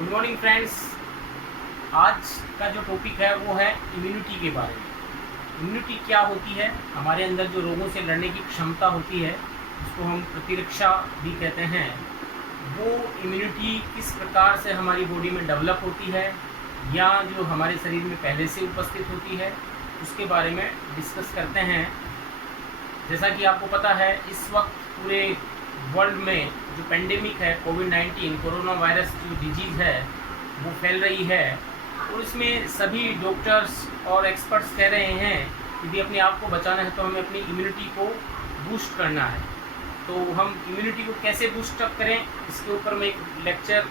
Good morning friends. आज का जो टॉपिक है वो है इम्यूनिटी के बारे में। इम्यूनिटी क्या होती है? हमारे अंदर जो रोगों से लड़ने की क्षमता होती है, उसको हम प्रतिरक्षा भी कहते हैं। वो इम्यूनिटी किस प्रकार से हमारी बॉडी में डेवलप होती है या जो हमारे शरीर में पहले से उपस्थित होती है, उसके बारे में डिस्कस करते हैं। जैसा कि आपको पता है, इस वक्त पूरे वर्ल्ड में जो पेंडेमिक है कोविड-19 कोरोना वायरस जो डिजीज़ है वो फैल रही है, और इसमें सभी डॉक्टर्स और एक्सपर्ट्स कह रहे हैं कि यदि अपने आप को बचाना है तो हमें अपनी इम्यूनिटी को बूस्ट करना है। तो हम इम्यूनिटी को कैसे बूस्ट अप करें, इसके ऊपर मैं एक लेक्चर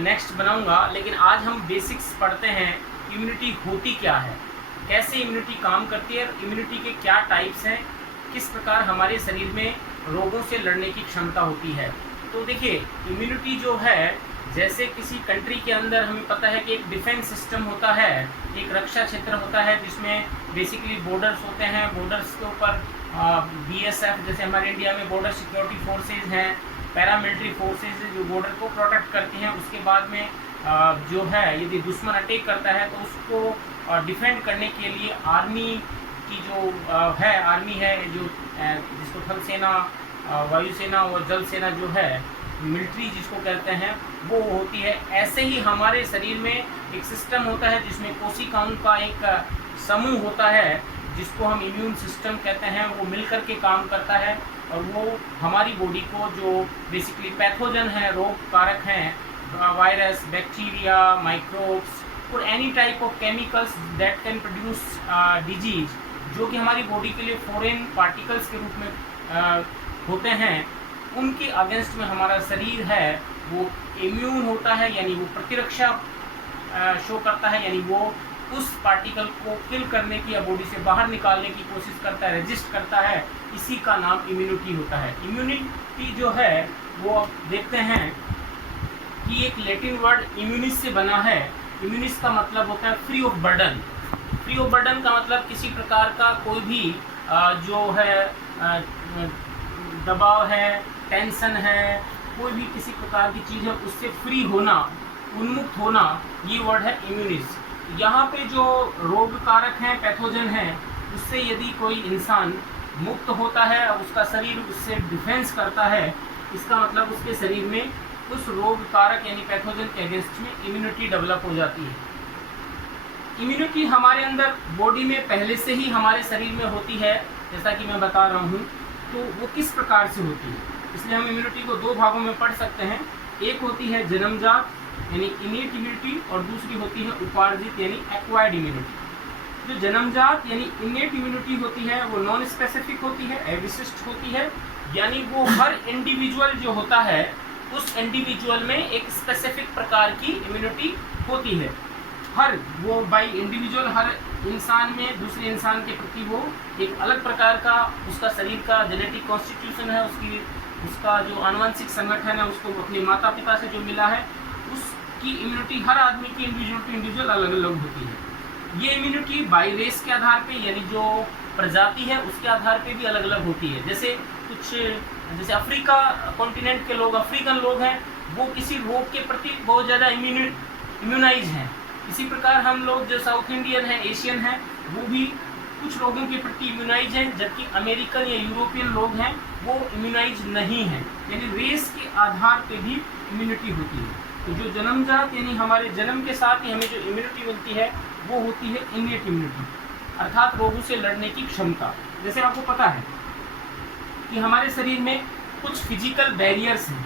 नेक्स्ट बनाऊंगा। लेकिन आज हम बेसिक्स पढ़ते हैं, इम्यूनिटी होती क्या है, कैसे इम्यूनिटी काम करती है, इम्यूनिटी के क्या टाइप्स हैं, किस प्रकार हमारे शरीर में रोगों से लड़ने की क्षमता होती है। तो देखिए, इम्यूनिटी जो है, जैसे किसी कंट्री के अंदर हमें पता है कि एक डिफेंस सिस्टम होता है, एक रक्षा क्षेत्र होता है जिसमें बेसिकली बॉर्डर्स होते हैं। बॉर्डर्स के ऊपर BSF जैसे हमारे इंडिया में बॉर्डर सिक्योरिटी फोर्सेज हैं, पैरामिलिट्री फोर्सेज जो बॉर्डर को प्रोटेक्ट करती हैं। उसके बाद में जो है, यदि दुश्मन अटैक करता है तो उसको डिफेंड करने के लिए आर्मी की जो आर्मी है, जो जिसको थल सेना, वायुसेना और जल सेना जो है, मिलिट्री जिसको कहते हैं, वो होती है। ऐसे ही हमारे शरीर में एक सिस्टम होता है जिसमें कोशिकाओं का एक समूह होता है जिसको हम इम्यून सिस्टम कहते हैं। वो मिलकर के काम करता है और वो हमारी बॉडी को जो बेसिकली पैथोजन है, रोग कारक हैं, वायरस, बैक्टीरिया, माइक्रोब्स और any type of chemicals that can produce disease, जो कि हमारी बॉडी के लिए फॉरेन पार्टिकल्स के रूप में होते हैं, उनके अगेंस्ट में हमारा शरीर है वो इम्यून होता है, यानी वो प्रतिरक्षा शो करता है, यानी वो उस पार्टिकल को किल करने की या बॉडी से बाहर निकालने की कोशिश करता है, रेजिस्ट करता है। इसी का नाम इम्यूनिटी होता है। इम्यूनिटी जो है वो आप देखते हैं कि एक लैटिन वर्ड इम्यूनिस से बना है। इम्यूनिस का मतलब होता है free of burden. Free of burden का मतलब किसी प्रकार का कोई भी जो है दबाव है, टेंशन है, कोई भी किसी प्रकार की चीज़ है, उससे फ्री होना, उन्मुक्त होना, ये वर्ड है इम्यूनिस। यहाँ पे जो रोग कारक हैं, पैथोजन हैं, उससे यदि कोई इंसान मुक्त होता है, उसका शरीर उससे डिफेंस करता है, इसका मतलब उसके शरीर में उस रोग कारक यानी पैथोजन के अगेंस्ट में इम्यूनिटी डेवलप हो जाती है। इम्यूनिटी हमारे अंदर बॉडी में पहले से ही हमारे शरीर में होती है, जैसा कि मैं बता रहा हूँ। तो वो किस प्रकार से होती है, इसलिए हम इम्यूनिटी को दो भागों में पढ़ सकते हैं। एक होती है जन्मजात यानी इनेट इम्यूनिटी, और दूसरी होती है उपार्जित यानी एक्वायर्ड इम्यूनिटी। जो जन्मजात यानी इनेट इम्यूनिटी होती है वो नॉन स्पेसिफिक होती है, अविशिष्ट होती है, यानी वो हर इंडिविजुअल जो होता है उस इंडिविजुअल में एक स्पेसिफिक प्रकार की इम्यूनिटी होती है। हर वो बाई इंडिविजुअल, हर इंसान में दूसरे इंसान के प्रति वो एक अलग प्रकार का उसका शरीर का जेनेटिक कॉन्स्टिट्यूशन है, उसका जो आनुवंशिक संगठन है, उसको अपने माता पिता से जो मिला है, उसकी इम्यूनिटी हर आदमी की इंडिविजुअल टू इंडिविजुअल अलग अलग होती है। ये इम्यूनिटी बाई रेस के आधार पे, यानी जो प्रजाति है उसके आधार पे भी अलग अलग होती है। जैसे अफ्रीका कॉन्टिनेंट के लोग, अफ्रीकन लोग हैं, वो किसी रोग के प्रति बहुत ज़्यादा इम्यूनाइज हैं। इसी प्रकार हम लोग जो साउथ इंडियन हैं, एशियन हैं, वो भी कुछ रोगों के प्रति इम्यूनाइज हैं, जबकि अमेरिकन या यूरोपियन लोग हैं वो इम्यूनाइज नहीं हैं। यानी रेस के आधार पे भी इम्यूनिटी होती है। तो जो जन्मजात यानी हमारे जन्म के साथ ही हमें जो इम्यूनिटी मिलती है वो होती है इनेट इम्यूनिटी, अर्थात रोगों से लड़ने की क्षमता। जैसे आपको पता है कि हमारे शरीर में कुछ फिजिकल बैरियर्स हैं,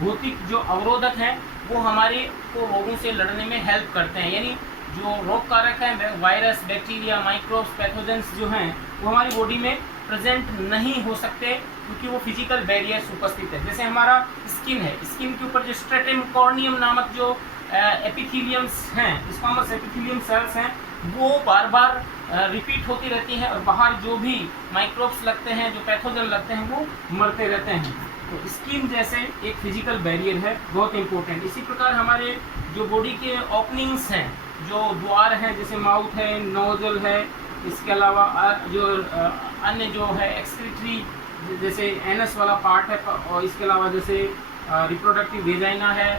भौतिक जो अवरोधक हैं, वो हमारे को रोगों से लड़ने में हेल्प करते हैं। यानी जो रोग कारक हैं, वायरस, बैक्टीरिया, माइक्रोब्स, पैथोजेंस जो हैं, वो हमारी बॉडी में प्रेजेंट नहीं हो सकते क्योंकि वो फिजिकल बैरियर्स उपस्थित है। जैसे हमारा स्किन है, स्किन के ऊपर जो स्ट्रेटम कॉर्नियम नामक जो एपिथेलियम्स हैं, स्क्वामस एपिथेलियम सेल्स हैं, वो बार बार रिपीट होती रहती हैं और बाहर जो भी माइक्रोब्स लगते हैं, जो पैथोजन लगते हैं, वो मरते रहते हैं। तो स्किन जैसे एक फिजिकल बैरियर है, बहुत इंपॉर्टेंट। इसी प्रकार हमारे जो बॉडी के ओपनिंग्स हैं, जो द्वार हैं, जैसे माउथ है, नोजल है, इसके अलावा जो अन्य जो है एक्सक्रीटरी, जैसे एनस वाला पार्ट है, और इसके अलावा जैसे रिप्रोडक्टिव वेजाइना है,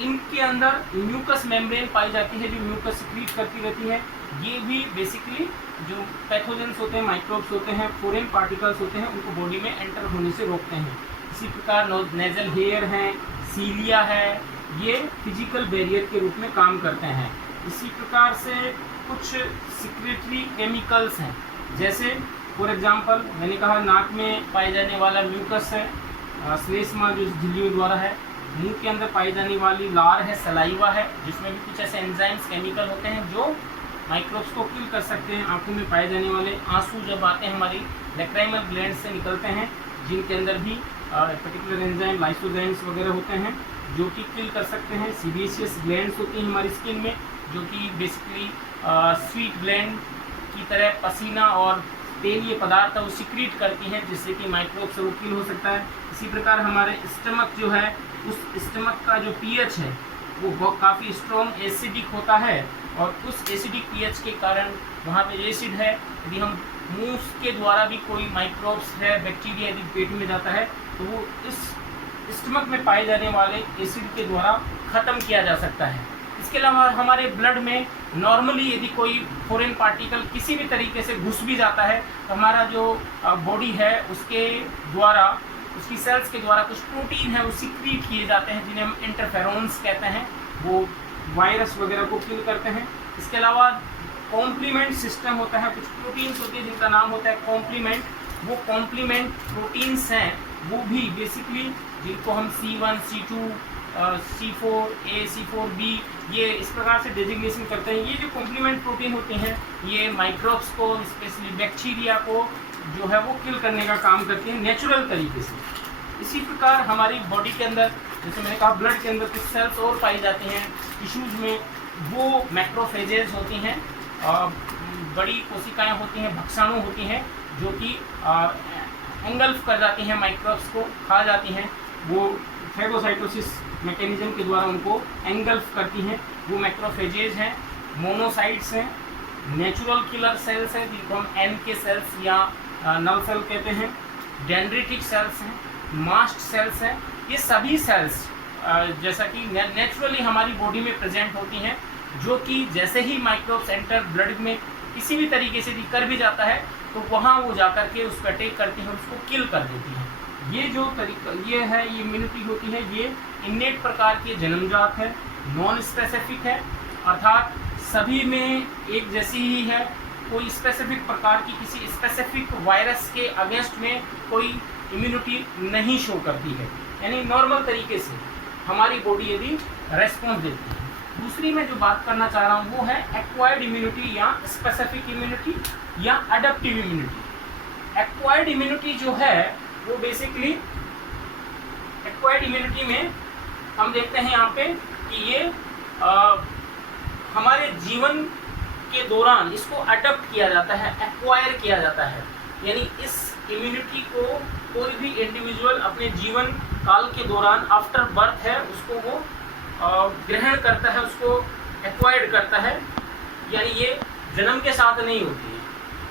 इनके अंदर म्यूकस मेम्ब्रेन पाई जाती है जो म्यूकस सिक्रीट करती रहती है। ये भी बेसिकली जो पैथोजेंस होते हैं, माइक्रोब्स होते हैं, फॉरेन पार्टिकल्स होते हैं, उनको बॉडी में एंटर होने से रोकते हैं। इसी प्रकार नेजल हेयर हैं, सीलिया है, ये फिजिकल बैरियर के रूप में काम करते हैं। इसी प्रकार से कुछ सिक्रेटरी केमिकल्स हैं, जैसे फॉर एग्जांपल मैंने कहा नाक में पाए जाने वाला म्यूकस है, श्लेष्मा जो झिल्लियों द्वारा है, मुंह के अंदर पाई जाने वाली लार है, सलाइवा है, जिसमें भी कुछ ऐसे एंजाइम्स केमिकल होते हैं जो माइक्रोब्स को किल कर सकते हैं। आंखों में पाए जाने वाले आंसू जब आते हैं हमारी लैक्राइमल ग्लैंड से निकलते हैं, जिनके अंदर भी पर्टिकुलर एंजाइम लाइसोजाइम्स वगैरह होते हैं जो कि किल कर सकते हैं। सीबेशियस ग्लैंड्स होती हैं हमारी स्किन में, जो कि बेसिकली स्वीट ग्लैंड की तरह पसीना और तेलीय पदार्थ वो सिक्रीट करती हैं, जिससे कि माइक्रोब से वो किल हो सकता है। इसी प्रकार हमारे स्टमक जो है, उस स्टमक का जो पीएच है वो काफ़ी स्ट्रॉन्ग एसिडिक होता है, और उस एसिडिक पीएच के कारण वहाँ पे एसिड है, यदि हम मुंह के द्वारा भी कोई माइक्रोब्स है, बैक्टीरिया यदि पेट में जाता है तो वो इस स्टमक में पाए जाने वाले एसिड के द्वारा ख़त्म किया जा सकता है। इसके अलावा हमारे ब्लड में नॉर्मली यदि कोई फॉरेन पार्टिकल किसी भी तरीके से घुस भी जाता है तो हमारा जो बॉडी है उसके द्वारा, उसकी सेल्स के द्वारा कुछ प्रोटीन है वो सिक्रीट किए जाते हैं, जिन्हें हम इंटरफेरोन्स कहते हैं, वो वायरस वगैरह को किल करते हैं। इसके अलावा कॉम्प्लीमेंट सिस्टम होता है, कुछ प्रोटीन्स होती है जिनका नाम होता है कॉम्प्लीमेंट। वो कॉम्प्लीमेंट प्रोटीन्स हैं, वो भी बेसिकली जिनको हम C1, C2, C4A, C4B ये इस प्रकार से डेजिग्नेशन करते हैं। ये जो कॉम्प्लीमेंट प्रोटीन होती हैं ये माइक्रोब्स को, स्पेशली बैक्टीरिया को जो है वो किल करने का काम करती हैं नेचुरल तरीके से। इसी प्रकार हमारी बॉडी के अंदर, जैसे मैंने कहा ब्लड के अंदर कुछ सेल्स और पाई जाती हैं टिश्यूज़ में, वो मैक्रोफेजेज होती हैं, बड़ी कोशिकाएं होती हैं, भक्षाणु होती हैं, जो कि एंगल्फ कर जाती हैं, माइक्रोब्स को खा जाती हैं। वो फैगोसाइटोसिस मैकेनिज्म के द्वारा उनको एंगल्फ करती हैं। वो मैक्रोफेजेज हैं, मोनोसाइट्स हैं, नेचुरल किलर सेल्स हैं जिनको हम एन के सेल्स या नल सेल कहते हैं, डेंड्रिटिक सेल्स हैं, मास्ट सेल्स हैं। ये सभी सेल्स जैसा कि नेचुरली हमारी बॉडी में प्रेजेंट होती हैं, जो कि जैसे ही माइक्रोब्स एंटर ब्लड में किसी भी तरीके से कर भी जाता है तो वहाँ वो जाकर के उस पर अटैक करती हैं, उसको किल कर देती हैं। ये जो तरीका ये है, ये इम्यूनिटी होती है, ये इन्नेट प्रकार की जन्मजात है, नॉन स्पेसिफिक है, अर्थात सभी में एक जैसी ही है। कोई स्पेसिफिक प्रकार की किसी स्पेसिफिक वायरस के अगेंस्ट में कोई इम्यूनिटी नहीं शो करती है, यानी नॉर्मल तरीके से हमारी बॉडी यदि रेस्पॉन्स देती है। दूसरी मैं जो बात करना चाह रहा हूँ वो है एक्वायर्ड इम्यूनिटी या स्पेसिफिक इम्यूनिटी या अडप्टिव इम्यूनिटी। एक्वायर्ड इम्यूनिटी जो है वो बेसिकली, एक्वायर्ड इम्यूनिटी में हम देखते हैं यहाँ पे कि ये हमारे जीवन के दौरान इसको अडप्ट किया जाता है, एक्वायर किया जाता है, यानी इस इम्यूनिटी को कोई भी इंडिविजुअल अपने जीवन काल के दौरान आफ्टर बर्थ है उसको वो ग्रहण करता है, उसको एक्वायर्ड करता है, यानी ये जन्म के साथ नहीं होती है।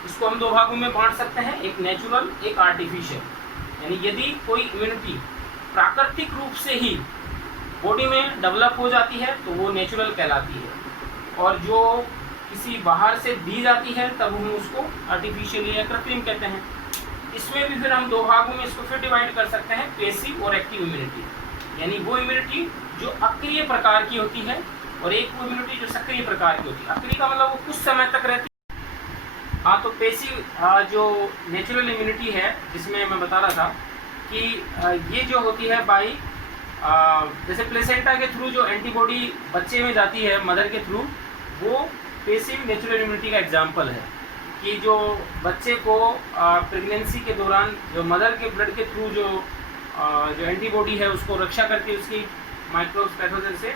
इसको हम दो भागों में बांट सकते हैं, एक नेचुरल, एक आर्टिफिशियल। यानी यदि कोई इम्यूनिटी प्राकृतिक रूप से ही बॉडी में डेवलप हो जाती है तो वो नेचुरल कहलाती है, और जो किसी बाहर से दी जाती है तब हम उसको आर्टिफिशियल या कृत्रिम कहते हैं। इसमें भी फिर हम दो भागों में इसको फिर डिवाइड कर सकते हैं, पैसिव और एक्टिव इम्यूनिटी। यानी वो इम्यूनिटी जो अक्रिय प्रकार की होती है और एक वो इम्यूनिटी जो सक्रिय प्रकार की होती है। अक्रिय का मतलब वो कुछ समय तक रहती है। हाँ, तो पैसिव जो नेचुरल इम्यूनिटी है जिसमें मैं बता रहा था कि ये जो होती है बाई जैसे प्लेसेंटा के थ्रू जो एंटीबॉडी बच्चे में जाती है मदर के थ्रू, वो पैसिव नेचुरल इम्यूनिटी का एग्जाम्पल है कि जो बच्चे को प्रेगनेंसी के दौरान जो मदर के ब्लड के थ्रू जो एंटीबॉडी है उसको रक्षा करती है उसकी माइक्रोब्स पैथोजन से,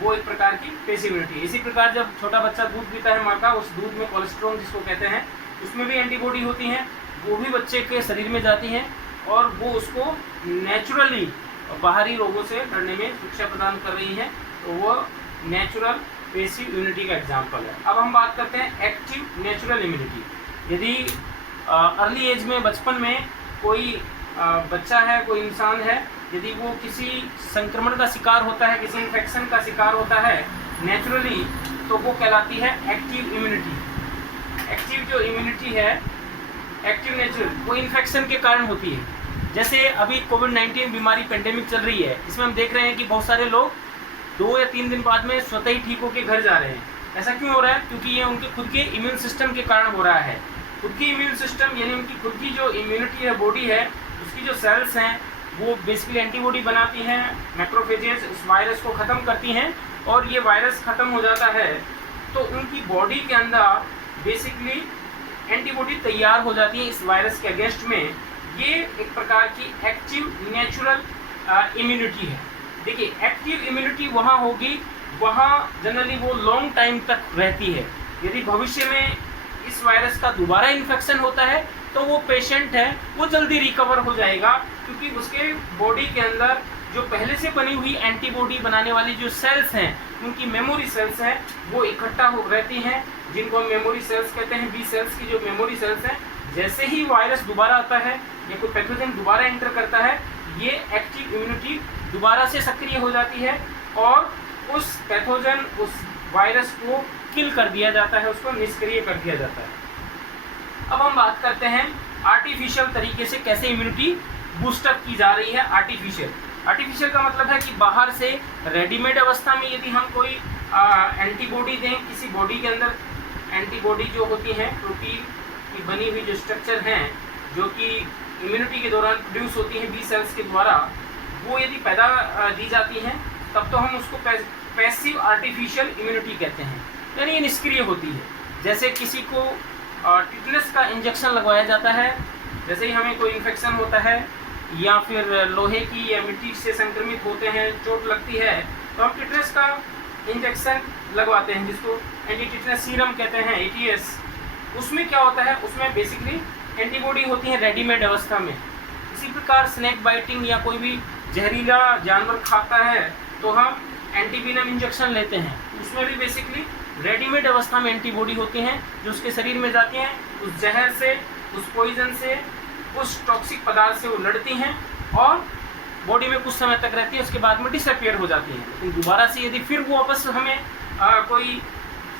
वो एक प्रकार की पैसिव इम्यूनिटी है। इसी प्रकार जब छोटा बच्चा दूध पीता है माँ का, उस दूध में कोलेस्ट्रॉल जिसको कहते हैं, उसमें भी एंटीबॉडी होती हैं, वो भी बच्चे के शरीर में जाती हैं और वो उसको नेचुरली बाहरी रोगों से लड़ने में शिक्षा प्रदान कर रही है, तो वो नेचुरल पैसिव इम्यूनिटी का एग्जाम्पल है। अब हम बात करते हैं एक्टिव नेचुरल इम्यूनिटी। यदि अर्ली एज में, बचपन में कोई बच्चा है, कोई इंसान है यदि वो किसी संक्रमण का शिकार होता है, किसी इन्फेक्शन का शिकार होता है नेचुरली, तो वो कहलाती है एक्टिव इम्यूनिटी। एक्टिव जो इम्यूनिटी है, एक्टिव नेचुरल, वो इन्फेक्शन के कारण होती है। जैसे अभी कोविड-19 बीमारी पेंडेमिक चल रही है, इसमें हम देख रहे हैं कि बहुत सारे लोग 2 या 3 दिन बाद में स्वतः ही ठीक होकर घर जा रहे हैं। ऐसा क्यों हो रहा है? क्योंकि ये उनके खुद के इम्यून सिस्टम के कारण हो रहा है। खुद की इम्यून सिस्टम यानी उनकी खुद की जो इम्यूनिटी है, बॉडी है, उसकी जो सेल्स हैं वो बेसिकली एंटीबॉडी बनाती हैं, मैक्रोफेजेस उस वायरस को ख़त्म करती हैं, और ये वायरस ख़त्म हो जाता है तो उनकी बॉडी के अंदर बेसिकली एंटीबॉडी तैयार हो जाती है इस वायरस के अगेंस्ट में। ये एक प्रकार की एक्टिव नेचुरल इम्यूनिटी है। देखिए, एक्टिव इम्यूनिटी वहाँ होगी, वहाँ जनरली वो लॉन्ग टाइम तक रहती है। यदि भविष्य में इस वायरस का दोबारा इन्फेक्शन होता है तो वो पेशेंट है वो जल्दी रिकवर हो जाएगा, क्योंकि उसके बॉडी के अंदर जो पहले से बनी हुई एंटीबॉडी बनाने वाली जो सेल्स हैं, उनकी मेमोरी सेल्स हैं, वो इकट्ठा हो रहती हैं, जिनको हम मेमोरी सेल्स कहते हैं। बी सेल्स की जो मेमोरी सेल्स हैं, जैसे ही वायरस दोबारा आता है या कोई पैथोजन दोबारा एंटर करता है, ये एक्टिव इम्यूनिटी दोबारा से सक्रिय हो जाती है और उस पैथोजन, उस वायरस को किल कर दिया जाता है, उसको निष्क्रिय कर दिया जाता है। अब हम बात करते हैं आर्टिफिशियल तरीके से कैसे इम्यूनिटी बूस्टअप की जा रही है। आर्टिफिशियल का मतलब है कि बाहर से रेडीमेड अवस्था में यदि हम कोई एंटीबॉडी दें किसी बॉडी के अंदर, एंटीबॉडी जो होती हैं प्रोटीन की बनी हुई जो स्ट्रक्चर हैं जो कि इम्यूनिटी के दौरान प्रोड्यूस होती हैं बी सेल्स के द्वारा, वो यदि पैदा दी जाती हैं तब तो हम उसको पैसिव आर्टिफिशियल इम्यूनिटी कहते हैं, यानी ये निष्क्रिय होती है। जैसे किसी को टिटनेस का इंजेक्शन लगवाया जाता है, जैसे ही हमें कोई इन्फेक्शन होता है या फिर लोहे की या मिट्टी से संक्रमित होते हैं, चोट लगती है, तो हम टिटनेस का इंजेक्शन लगवाते हैं, जिसको एंटी टिटनेस सीरम कहते हैं, ATS। उसमें क्या होता है, उसमें बेसिकली एंटीबॉडी होती है रेडीमेड अवस्था में। इसी प्रकार स्नैक बाइटिंग या कोई भी जहरीला जानवर खाता है तो हम एंटीवेनम इंजेक्शन लेते हैं, उसमें भी बेसिकली रेडीमेड अवस्था में एंटीबॉडी होती हैं जो उसके शरीर में जाती हैं, उस जहर से, उस पॉइजन से, उस टॉक्सिक पदार्थ से वो लड़ती हैं और बॉडी में कुछ समय तक रहती है, उसके बाद में डिसअपियर हो जाती हैं। लेकिन दोबारा से यदि फिर वो वापस हमें कोई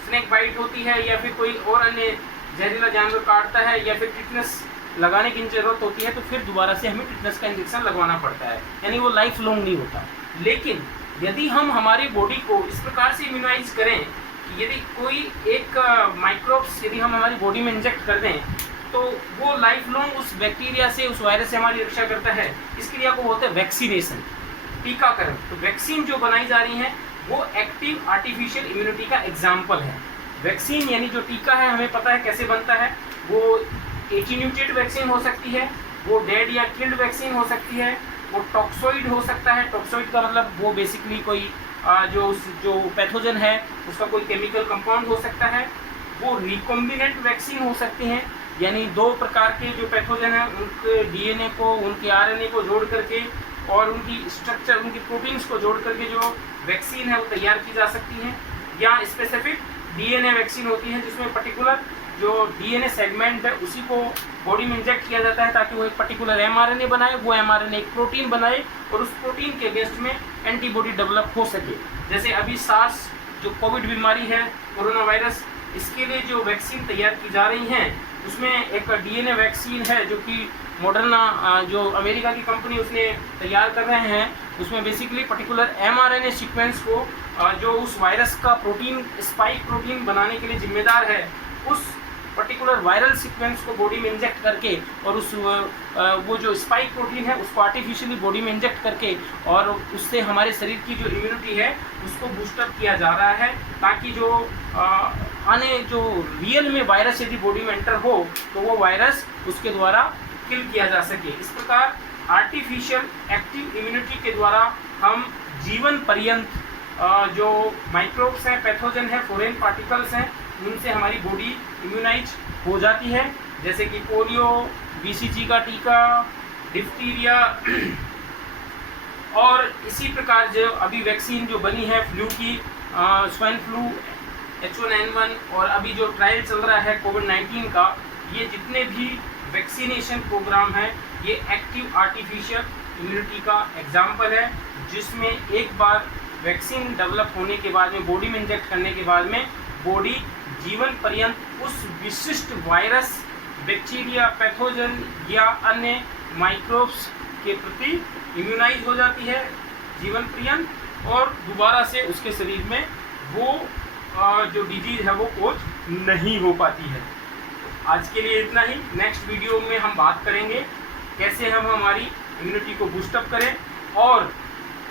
स्नैक बाइट होती है या फिर कोई और अन्य जहरीला जानवर काटता है या फिर टिटनेस लगाने की जरूरत होती है, तो फिर दोबारा से हमें टिटनेस का इंजेक्शन लगवाना पड़ता है, यानी वो लाइफ लॉन्ग नहीं होता। लेकिन यदि हम हमारी बॉडी को इस प्रकार से इम्यूनाइज करें कि यदि कोई एक माइक्रोब्स यदि हम हमारी बॉडी में इंजेक्ट कर दें तो वो लाइफ लॉन्ग उस बैक्टीरिया से, उस वायरस से हमारी रक्षा करता है। इस क्रिया को बोलते हैं वैक्सीनेशन, टीकाकरण। तो वैक्सीन जो बनाई जा रही हैं वो एक्टिव आर्टिफिशियल इम्यूनिटी का एग्जाम्पल है। वैक्सीन यानी जो टीका है, हमें पता है कैसे बनता है, वो एटीन्यूटेड वैक्सीन हो सकती है, वो डेड या किल्ड वैक्सीन हो सकती है, वो टॉक्सोइड हो सकता है। टॉक्सोइड का मतलब वो बेसिकली कोई जो पैथोजन है उसका कोई केमिकल कंपाउंड हो सकता है। वो रिकॉम्बिनेंट वैक्सीन हो सकती हैं, यानी 2 प्रकार के जो पैथोजन हैं उनके DNA को, उनके RNA को जोड़ करके और उनकी स्ट्रक्चर, उनकी प्रोटीन्स को जोड़ करके जो वैक्सीन है वो तैयार की जा सकती हैं। या स्पेसिफिक DNA वैक्सीन होती है जिसमें पर्टिकुलर जो DNA सेगमेंट है उसी को बॉडी में इंजेक्ट किया जाता है ताकि वो एक पर्टिकुलर mRNA बनाए, वो mRNA एक प्रोटीन बनाए और उस प्रोटीन के अगेंस्ट में एंटीबॉडी डेवलप हो सके। जैसे अभी सार्स जो कोविड बीमारी है, कोरोना वायरस, इसके लिए जो वैक्सीन तैयार की जा रही हैं उसमें एक DNA वैक्सीन है जो कि मॉडर्ना जो अमेरिका की कंपनी उसने तैयार कर रहे हैं। उसमें बेसिकली पर्टिकुलर mRNA सीक्वेंस को जो उस वायरस का प्रोटीन, स्पाइक प्रोटीन बनाने के लिए जिम्मेदार है, उस पर्टिकुलर वायरल सीक्वेंस को बॉडी में इंजेक्ट करके और उस वो जो स्पाइक प्रोटीन है उसको आर्टिफिशियली बॉडी में इंजेक्ट करके और उससे हमारे शरीर की जो इम्यूनिटी है उसको बूस्टअप किया जा रहा है, ताकि जो आने जो रियल में वायरस यदि बॉडी में एंटर हो तो वो वायरस उसके द्वारा किल किया जा सके। इस प्रकार आर्टिफिशियल एक्टिव इम्यूनिटी के द्वारा हम जीवन पर्यंत जो माइक्रोब्स हैं, पैथोजन हैं, फॉरेन पार्टिकल्स हैं, उनसे हमारी बॉडी इम्यूनाइज हो जाती है। जैसे कि पोलियो, BCG का टीका, डिप्थीरिया और इसी प्रकार जो अभी वैक्सीन जो बनी है फ्लू की, स्वाइन फ्लू, H1N1 और अभी जो ट्रायल चल रहा है कोविड-19 का, ये जितने भी वैक्सीनेशन प्रोग्राम हैं ये एक्टिव आर्टिफिशियल इम्यूनिटी का एग्जाम्पल है, जिसमें एक बार वैक्सीन डेवलप होने के बाद में, बॉडी में इंजेक्ट करने के बाद में, बॉडी जीवन पर्यंत उस विशिष्ट वायरस, बैक्टीरिया, पैथोजन या अन्य माइक्रोब्स के प्रति इम्यूनाइज हो जाती है जीवन पर्यंत, और दोबारा से उसके शरीर में वो जो डिजीज है वो कोच नहीं हो पाती है। आज के लिए इतना ही। नेक्स्ट वीडियो में हम बात करेंगे कैसे हम हमारी इम्यूनिटी को बूस्टअप करें और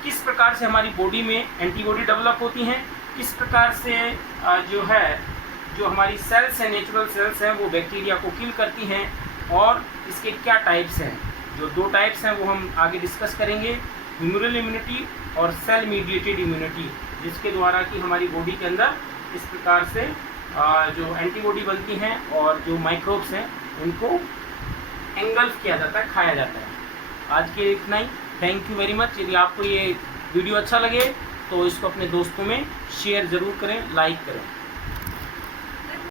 किस प्रकार से हमारी बॉडी में एंटीबॉडी डेवलप होती हैं, किस प्रकार से जो हमारी सेल्स हैं, नेचुरल सेल्स हैं, वो बैक्टीरिया को किल करती हैं, और इसके क्या टाइप्स हैं। जो 2 टाइप्स हैं वो हम आगे डिस्कस करेंगे, ह्यूमरल इम्यूनिटी और सेल मीडिएटेड इम्यूनिटी, जिसके द्वारा कि हमारी बॉडी के अंदर इस प्रकार से जो एंटीबॉडी बनती हैं और जो माइक्रोब्स हैं उनको एंगल्फ किया जाता है, खाया जाता है। आज के इतना ही। Thank you very much. यदि आपको ये वीडियो अच्छा लगे तो इसको अपने दोस्तों में शेयर ज़रूर करें, लाइक करें।